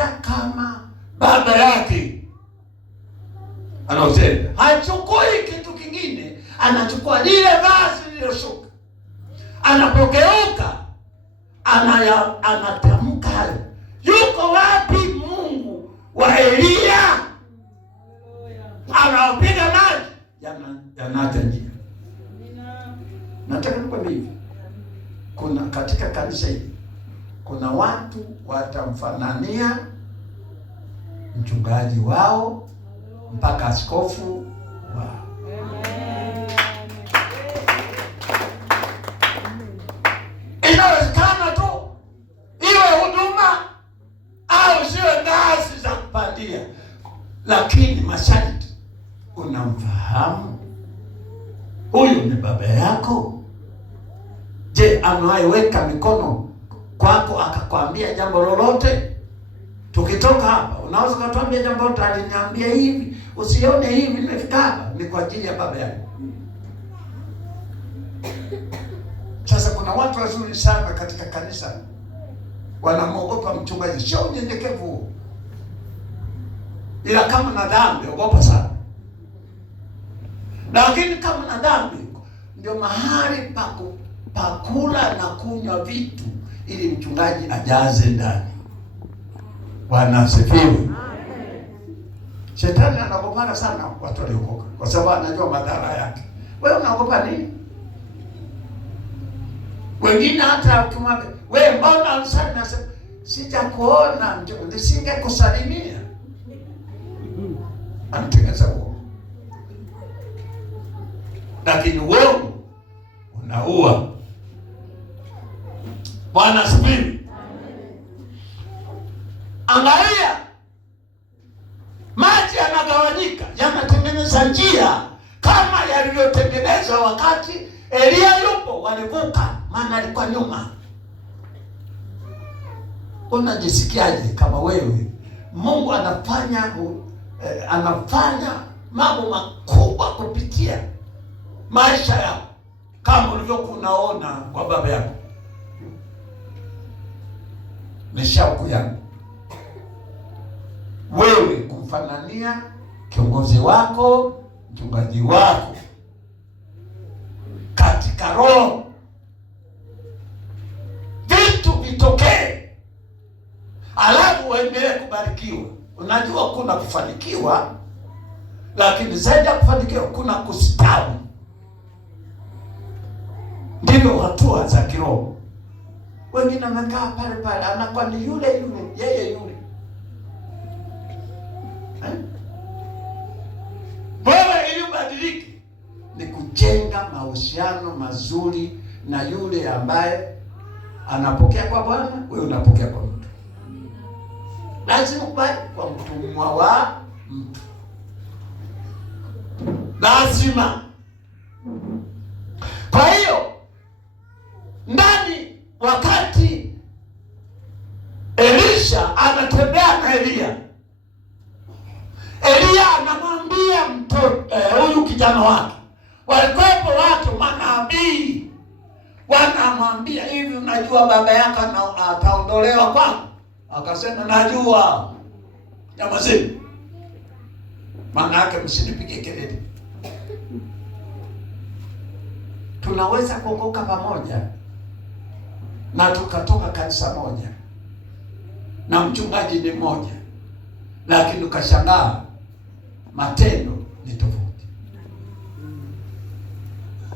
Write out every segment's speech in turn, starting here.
anatenda kama baba yake anaotenda. Hachukui kitu kingine, anachukua lile vazi lililoshuka. Anapogeuka anatamka hayo. Yuko wapi Mungu wa Elia? Anapiga maji yanaacha njia. Nataka nikwambie hivi, kuna katika kanisa hili kuna watu watamfanania mchungaji wao mpaka askofu wao. Inawezekana tu iwe huduma au siwe ngazi za kupandia, lakini masharti unamfahamu huyu ni baba yako. Je, amewahi weka mikono kwako akakwambia jambo lolote? Tukitoka hapa unaweza kutuambia jambo lolote, aliniambia hivi, usione hivi, nimefika hapa ni kwa ajili ya baba yangu. Sasa kuna watu wazuri sana katika kanisa wanamwogopa mchungaji, sio unyenyekevu, ila kama na dhambi ogopa sana. Lakini kama na dhambi ndio mahali pakula na kunywa vitu ili mchungaji ajaze ndani. Bwana asifiwe. Shetani anaogopana sana watu waliokoka kwa sababu anajua madhara yake. Wewe unaogopa nini? Wengine hata ukimwambia wewe mbona unasali, nasema sijakuona, nisingekusalimia. Anatengeneza uongo. Lakini uongo unaua. Bwana asifiwe. Angalia, maji yanagawanyika, yanatengeneza njia kama yalivyotengenezwa wakati Elia yupo, walivuka, maana alikuwa nyuma. Unajisikiaje kama wewe Mungu anafanya mambo makubwa kupitia maisha yako kama ulivyokuwa unaona kwa baba yako? Ni shauku yangu wewe kumfanania kiongozi wako, mchungaji wako katika roho. Vitu vitokee, alafu uendelee kubarikiwa. Unajua kuna kufanikiwa, lakini zaidi ya kufanikiwa kuna kustawi. Ndivyo hatua za kiroho. Wengine wamekaa pale pale, anakuwa ni yule yule, yeye yule. Wewe ili ubadilike ni kujenga mahusiano mazuri na yule ambaye anapokea kwa Bwana, wewe unapokea kwa mtu. Lazima kubali kwa mtumwa wa mtu. Lazima. Kwa hiyo ndani wakati Elisha anatembea na Elia anamwambia huyu kijana wake, walikuwepo watu manabii wanamwambia hivi, unajua baba yako ataondolewa kwako? Akasema najua. Nyamazeni, maana yake msinipige kelele. Tunaweza kuokoka pamoja na tukatoka kanisa moja na mchungaji ni mmoja, lakini ukashangaa matendo ni tofauti,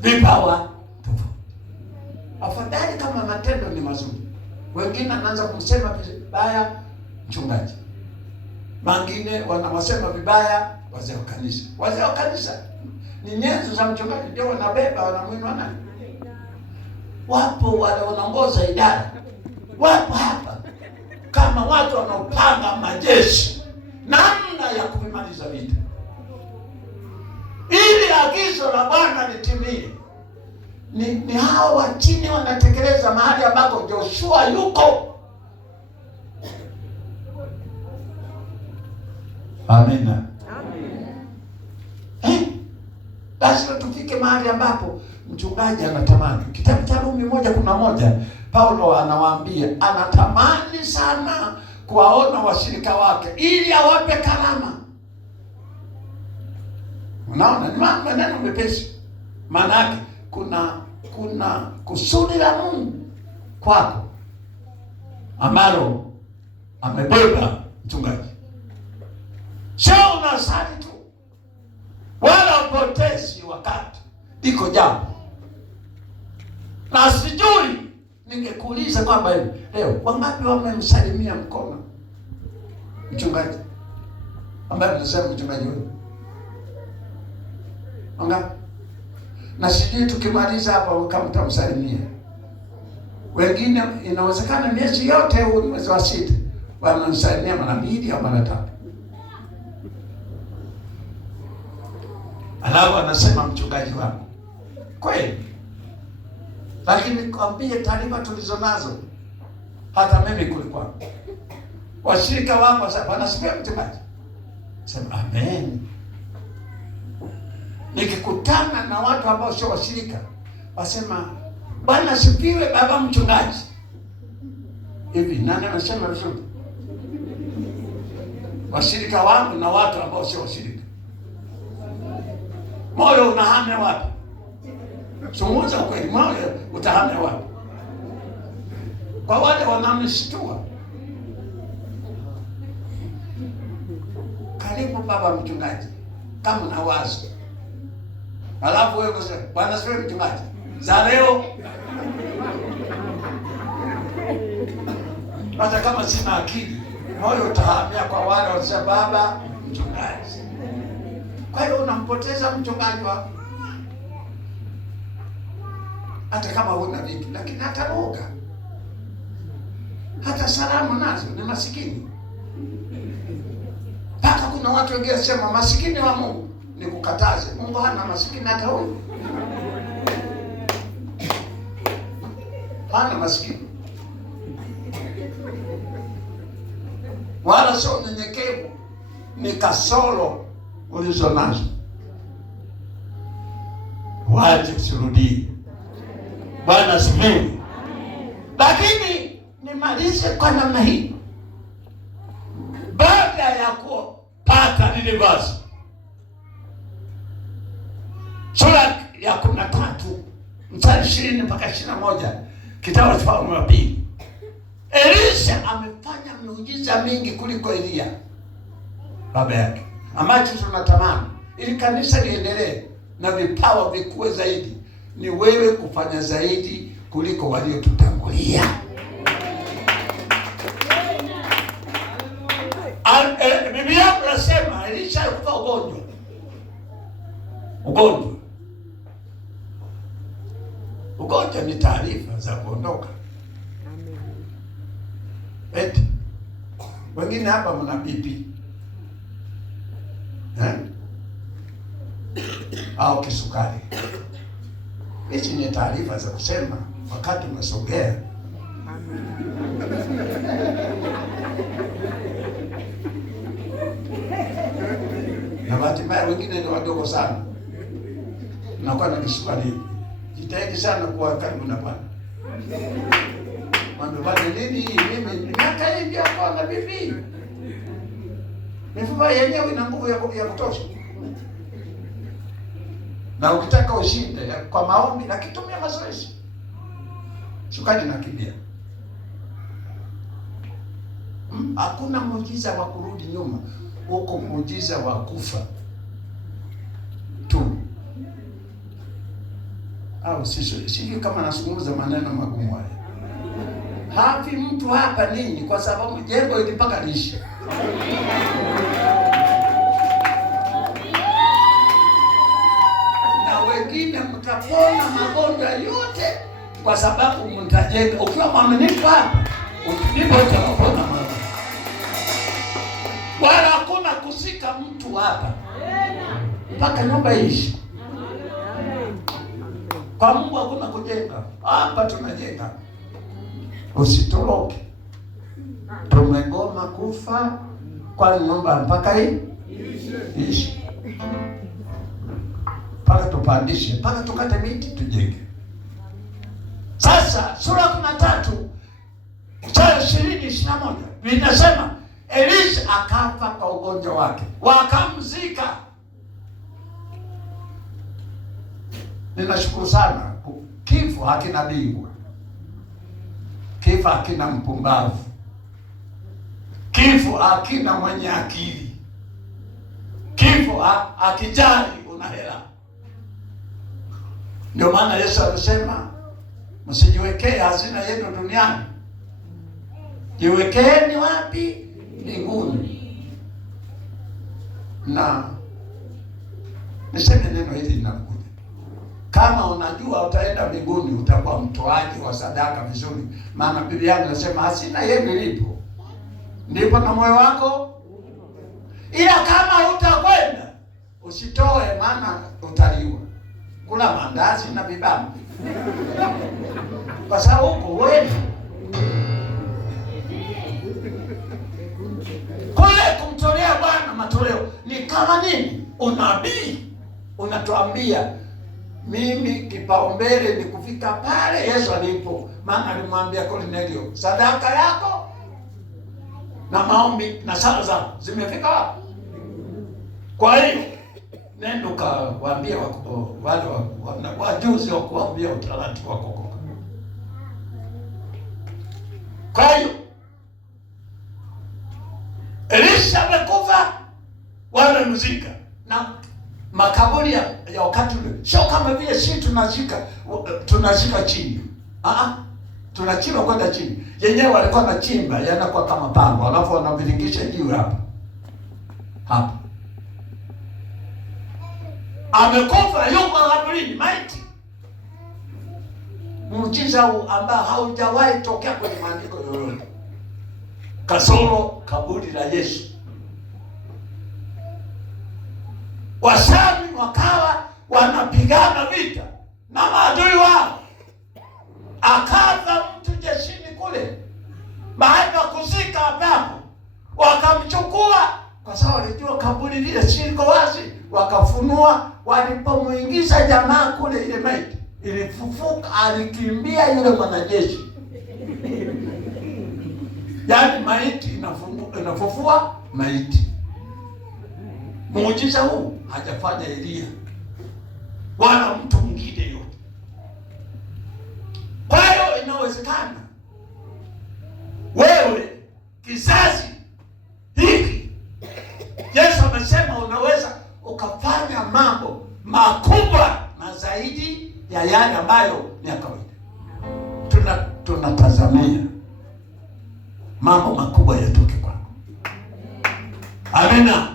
vipawa tofauti. Afadhali kama matendo ni mazuri. Wengine anaanza kumsema vibaya mchungaji, wengine wanawasema vibaya wazee wa kanisa. Wazee wa kanisa ni nyenzo za mchungaji, ndio wanabeba, wanamwinua nani. Wapo wale wanaongoza idara, wapo hapa kama watu wanaopanga majeshi namna ya kumaliza vita, ili agizo la Bwana litimie. Ni hao wa chini wanatekeleza mahali ambako Joshua yuko. Amina. Lazima tufike mahali ambapo mchungaji anatamani. Kitabu cha Rumi 1:11 Paulo anawaambia anatamani sana kuwaona washirika wake ili awape karama. Unaona, ni maneno mepesi. Maana yake kuna kusudi la Mungu kwako ambalo amebeba mchungaji. Sio unasali tu wala upotezi wakati. Iko jambo na sijui, ningekuuliza kwamba leo wangapi wamemsalimia mkono mchungaji ambaye tunasema mchungaji huyo? Wangapi? Na sijui tukimaliza hapa kama mtamsalimia. Wengine inawezekana miezi yote huu mwezi wa 6 wanamsalimia mara 2 au mara 3. Alafu anasema mchungaji wangu. Kweli. Lakini kwambie taarifa tulizonazo, hata mimi kulikuwa washirika wangu sasa wanasikia mchungaji. Sema amen. Nikikutana na watu ambao sio washirika, wasema Bwana sifiwe baba mchungaji. Hivi nani anasema vizuri? Washirika wangu na watu ambao sio washirika. Moyo unahamia wapi? Zungumza ukweli, moyo utahamia wapi? Kwa wale wanamshtua. Karibu baba mchungaji, kama na wazo. Alafu wewe unasema Bwana sifiwe mchungaji. Za leo hata kama sina akili, moyo utahamia kwa wale wanasema baba mchungaji. Kwa hiyo unampoteza mchungaji wako. Hata kama huna vitu, lakini hata lugha, hata salamu nazo ni masikini. Mpaka kuna watu wengine wasema masikini wa Mungu. Ni kukataze, Mungu hana masikini hata huyu. Hana masikini. Wala sio unyenyekevu, ni kasoro ulizo nazo. Waje usirudie. Bwana asifiwe. Lakini nimalize kwa namna hii. Baada ya kupata lile vazi, sura ya 13 mstari 20 mpaka 21, kitabu cha Wafalme wa Pili. Elisha amefanya miujiza mingi kuliko Elia baba yake, ambacho tunatamani ili kanisa liendelee na vipawa vikue zaidi. Ni wewe kufanya zaidi kuliko waliotutangulia. Biblia inasema Elisha alikufa ugonjwa. Ugonjwa ni taarifa za kuondoka. Eti wengine hapa mna BP au kisukari. Hizi ni taarifa za kusema wakati umesogea. Na bahati mbaya wengine ni wadogo sana. Nakuwa na kisukari. Jitahidi sana kuwa karibu na Bwana. Mwambie nini mimi miaka hii ndio kwa na bibi. Mifupa yenyewe ina nguvu ya kutosha. Na ukitaka ushinde kwa maombi na kitumia mazoezi, sukari nakimbia. Hakuna muujiza wa kurudi nyuma, huko muujiza wa kufa tu. Au sisi kama nasungumuza maneno magumu haya. Hapi mtu hapa nini kwa sababu jengo ili mpaka liishi. Na wengine mtapona magonjwa yote kwa sababu mtajenga. Ukiwa mwaminifu hapa, ndipo utapona magonjwa. Wala hakuna kusika mtu hapa mpaka nyumba iishi. Kwa Mungu hakuna kujenga. Hapa tunajenga. Usitoroke. Tumegoma kufa kwa nyumba mpaka hii ishi. Mpaka tupandishe, mpaka tukate miti tujenge. Sasa sura 13 mstari 20:21 vinasema Elisha akafa kwa ugonjwa wake, wakamzika. Ninashukuru sana, kifo hakina bingwa, kifo hakina mpumbavu, kifo hakina mwenye akili, kifo hakijali una hela. Ndio maana Yesu alisema msijiwekee hazina yenu duniani, jiwekeeni wapi? Mbinguni. Na niseme neno hili linakuja, kama unajua utaenda mbinguni, utakuwa mtoaji wa sadaka vizuri, maana Biblia yangu inasema hazina yenu ilipo ndipo na moyo wako. Ila kama utakwenda usitoe, maana utaliwa. Kula mandazi na vibamu kwa sababu huko wewe kule kumtolea Bwana matoleo ni kama nini? Unabii. Unatuambia mimi kipaumbele ni kufika pale Yesu alipo, maana alimwambia Kornelio, sadaka yako na maombi na sala zako zimefika wapi? Kwa hiyo nenda kawaambie wale wajuzi wa kuambia utaratibu wa kuokoka. Kwa hiyo Elisha amekufa, wanamzika, na makaburi ya wakati ule sio kama vile sisi tunazika chini. Tunachimba kwenda chini. Yenyewe walikuwa wanachimba yanakuwa kama pango, alafu wanaviringisha jiwe hapa. Amekufa, yuko kaburini, maiti. Muujiza huu ambao haujawahi tokea kwenye maandiko yoyote, kasoro kaburi la Yesu. Wasami wakawa wanapigana vita na maadui wao, akafa mtu jeshini kule, baada ya kuzika hapo wakamchukua, kwa sababu walijua kaburi lile si liko wazi, wakafunua. Walipomuingiza jamaa kule, ile maiti ilifufuka, alikimbia yule mwanajeshi. Yaani maiti inafufua maiti. Muujiza huu hajafanya Elia wala mtu mwingine yote. Kwa hiyo inawezekana wewe kizazi hiki, Yesu amesema unaweza ukafanya mambo makubwa na zaidi ya yale ambayo ni ya kawaida. Tunatazamia mambo makubwa yatoke kwako. Amina.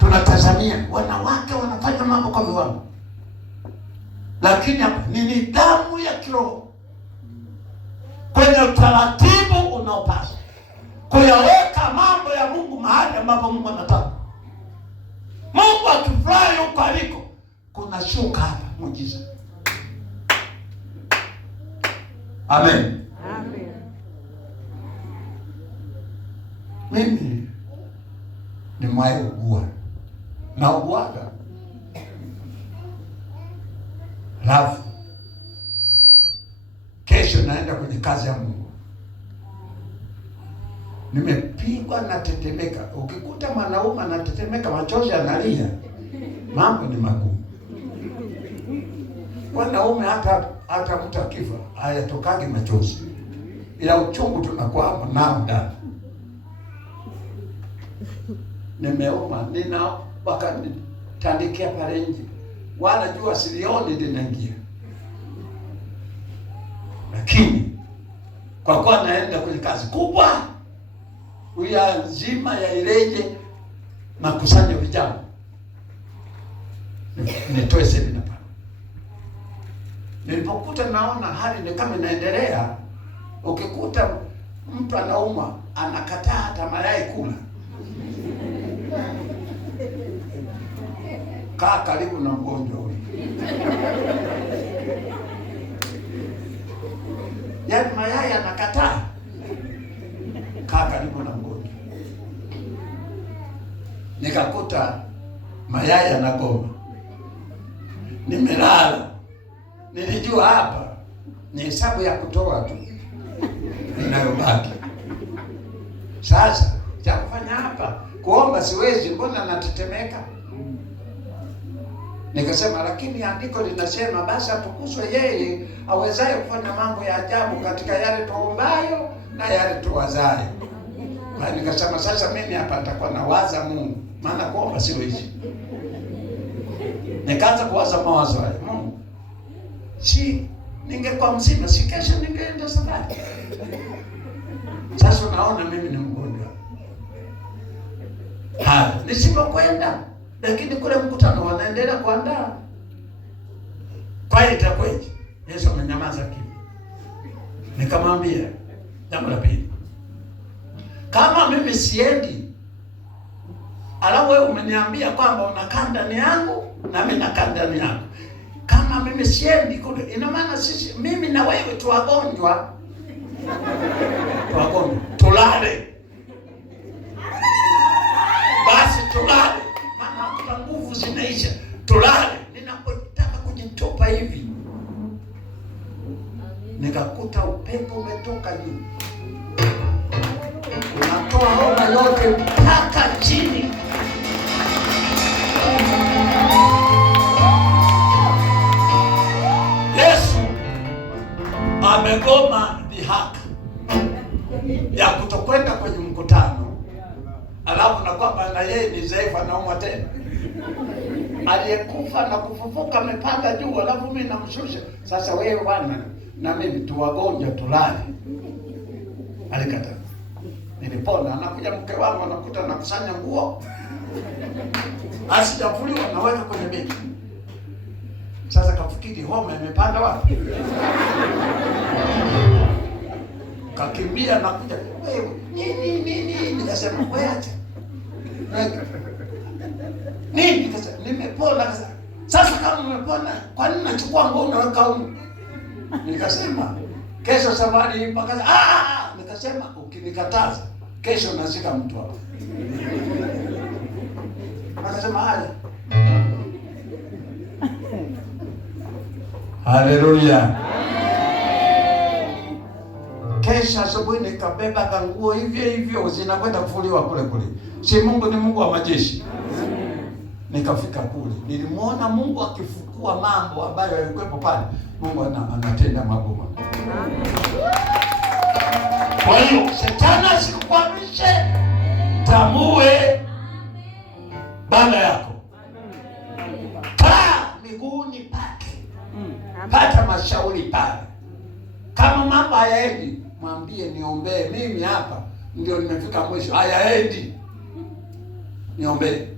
Tunatazamia wanawake wanafanya mambo kwa viwango, lakini hapa ni nidhamu ya kiroho kwenye utaratibu unaopaswa kuyaweka mambo ya Mungu mahali ambapo Mungu anataka. Mungu akifurahi huko aliko, kuna shuka hapa muujiza. Amen. Amen. Mimi ni mwaugua na uguaga, alafu kesho naenda kwenye kazi ya Mungu, nimepigwa na tetemeka. Ukikuta mwanaume anatetemeka, machozi analia, mambo ni magumu. Wanaume hata mtu akifa hayatokagi machozi, ila uchungu tunakuwa nao ndani. Nimeuma, wakanitandikia pale nje, wala jua silioni linaingia, lakini kwa kuwa naenda kwenye kazi kubwa wia nzima ya Ileje makusanyo vijana, nitoe semina pale. Nilipokuta naona hali ni kama inaendelea, ukikuta mtu anauma anakataa hata mayai kula, kaa karibu na mgonjwa huyo. Yaani mayai anakataa, kaa karibu na mgonjwa. Nikakuta mayai anagoma, nimelala. Nilijua hapa ni hesabu ya kutoa tu. kwamba siwezi, mbona natetemeka? Nikasema lakini andiko linasema basi atukuzwe yeye awezaye kufanya mambo ya ajabu katika yale tuombayo na yale tuwazayo. Na nikasema sasa mimi hapa nitakuwa nawaza Mungu, maana kuomba siwezi. Nikaanza kuwaza mawazo haya. Mungu, si ningekuwa mzima, si kesho ningeenda safari. Sasa naona mimi ni mgonjwa. Nisipokwenda, lakini kule mkutano wanaendelea kuandaa. Kwa hiyo itakweje? Yesu amenyamaza kimya. Nikamwambia jambo la pili, kama mimi siendi, alafu wewe umeniambia kwamba unakaa ndani yangu na mimi nakaa ndani yako. Kama mimi siendi kule, ina maana sisi, mimi na wewe tu wagonjwa. Tulale. Basi tulale. Maana kuna nguvu zinaisha. Tulale. Ninapotaka kujitupa hivi, nikakuta upepo umetoka juu. Unatoa homa yote mpaka chini. Yesu amegoma dhihaka ya kutokwenda kwenye mkutano, alafu na kwamba na yeye ni dhaifu, anaumwa tena. Aliyekufa na kufufuka amepanda juu, alafu mimi namshusha. Sasa wewe bwana na mimi tu wagonjwa tulale. Alikataa. Nilipona. Anakuja mke wangu anakuta nakusanya nguo, asijafuliwa naweka kwenye begi. Sasa kafikiri homa imepanda wapi? Kakimbia na kuja, wewe nini? Nikasema wewe acha. Nini? Nikasema nimepona. Sasa kama umepona, kwa nini nachukua nguo unaweka huko? Nikasema kesho safari mpaka nikasema ukinikataza kesho nazika mtu hapo. Akasema haya. Haleluya. Kesho asubuhi nikabeba nguo hivyo zinakwenda kufuliwa kule. Si Mungu ni Mungu wa majeshi. Nikafika kule. Nilimuona Mungu akifukua mambo ambayo yalikuwepo pale. Mungu anatenda mambo. Kwa hiyo shetani asikukwamishe, tambue Baba yako. Kaa miguuni pake. Pata mashauri pale. Kama mambo hayaendi, mwambie niombee, mimi hapa ndio nimefika mwisho. Hayaendi, niombee.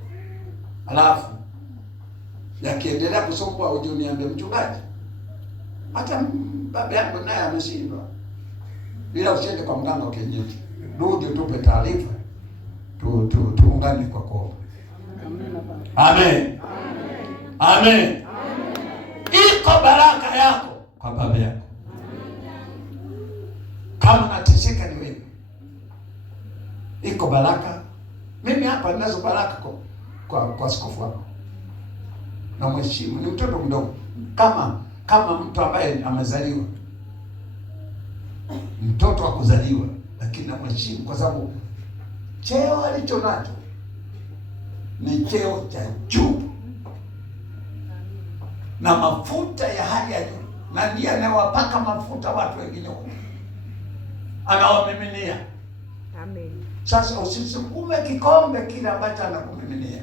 Alafu yakiendelea kusumbua uje uniambie, mchungaji, hata baba yangu naye ameshindwa. Bila usiende kwa mganga wa kienyeji. Rudi tupe taarifa. Tuungane kwa kuomba. Amen. Amen. Iko baraka yako kwa baba yako. Kama nateseka ni wewe. Iko baraka. Mimi hapa ninazo baraka kwa askofu wako. Na mheshimu, ni mtoto mdogo. Kama mtu ambaye amezaliwa. Mtoto wa kuzaliwa, lakini na mheshimu kwa sababu cheo alicho nacho ni cheo cha juu na mafuta ya hali ya juu, na ndiye anawapaka mafuta watu wengine huko, anawamiminia. Amen. Sasa usisukume kikombe kile ambacho anakumiminia.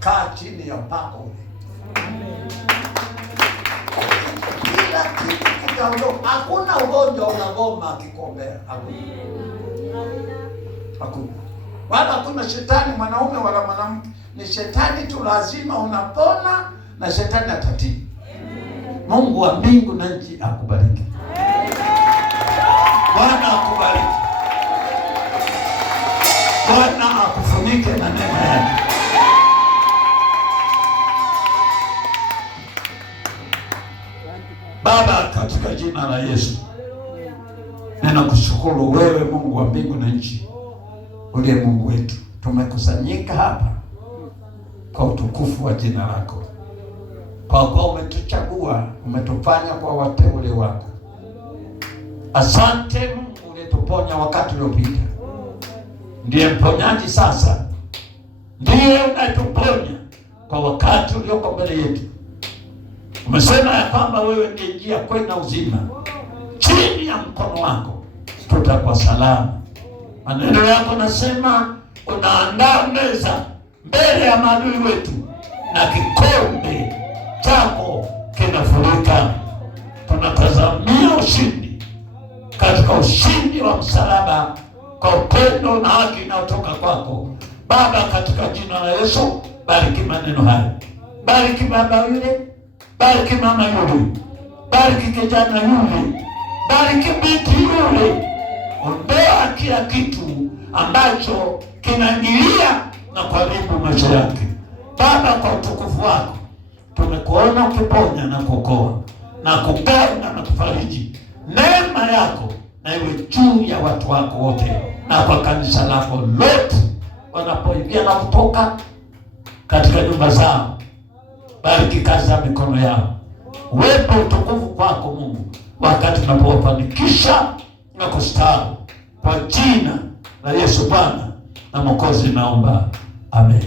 Kaa chini ya upako ule. Amen. Kila kitu kitaondoka. Hakuna ugonjwa unagoma akikombea. Hakuna. Wala hakuna shetani mwanaume wala mwanamke. Ni shetani tu, lazima unapona na shetani atatii. Mungu wa mbingu na nchi akubariki. Bwana akubariki. Bwana akufunike na neema yake. Baba, katika jina la Yesu, ninakushukuru wewe Mungu wa mbingu na nchi, uliye Mungu wetu. Tumekusanyika hapa kwa utukufu wa jina lako, kwa kuwa umetuchagua, umetufanya kwa wateule wako. Asante Mungu, ulituponya wakati uliopita, ndiye mponyaji sasa. ndiye unayetuponya kwa wakati ulioko mbele yetu. Umesema ya kwamba wewe ndiye njia, kweli na uzima. Chini ya mkono wako tutakuwa salama. Maneno yako nasema unaandaa meza mbele ya maadui wetu, na kikombe chako kinafurika. Tunatazamia ushindi, katika ushindi wa msalaba, kwa upendo na haki inayotoka kwako Baba, katika jina la Yesu. Bariki maneno haya, bariki baba yule, bariki mama yule, bariki kijana yule, bariki binti yule. Ondoa kila kitu ambacho kinaingilia na kuharibu maisha yake Baba, kwa utukufu wako. Tumekuona ukiponya na kuokoa na kuganga na kufariji. Neema yako na iwe juu ya watu wako wote na kwa kanisa lako lote, wanapoingia na kutoka katika nyumba zao. Bariki kazi za mikono yao. Uwepo utukufu kwako Mungu wakati unapowafanikisha na kustawi. Kwa jina la Yesu Bwana na Mwokozi naomba, amen.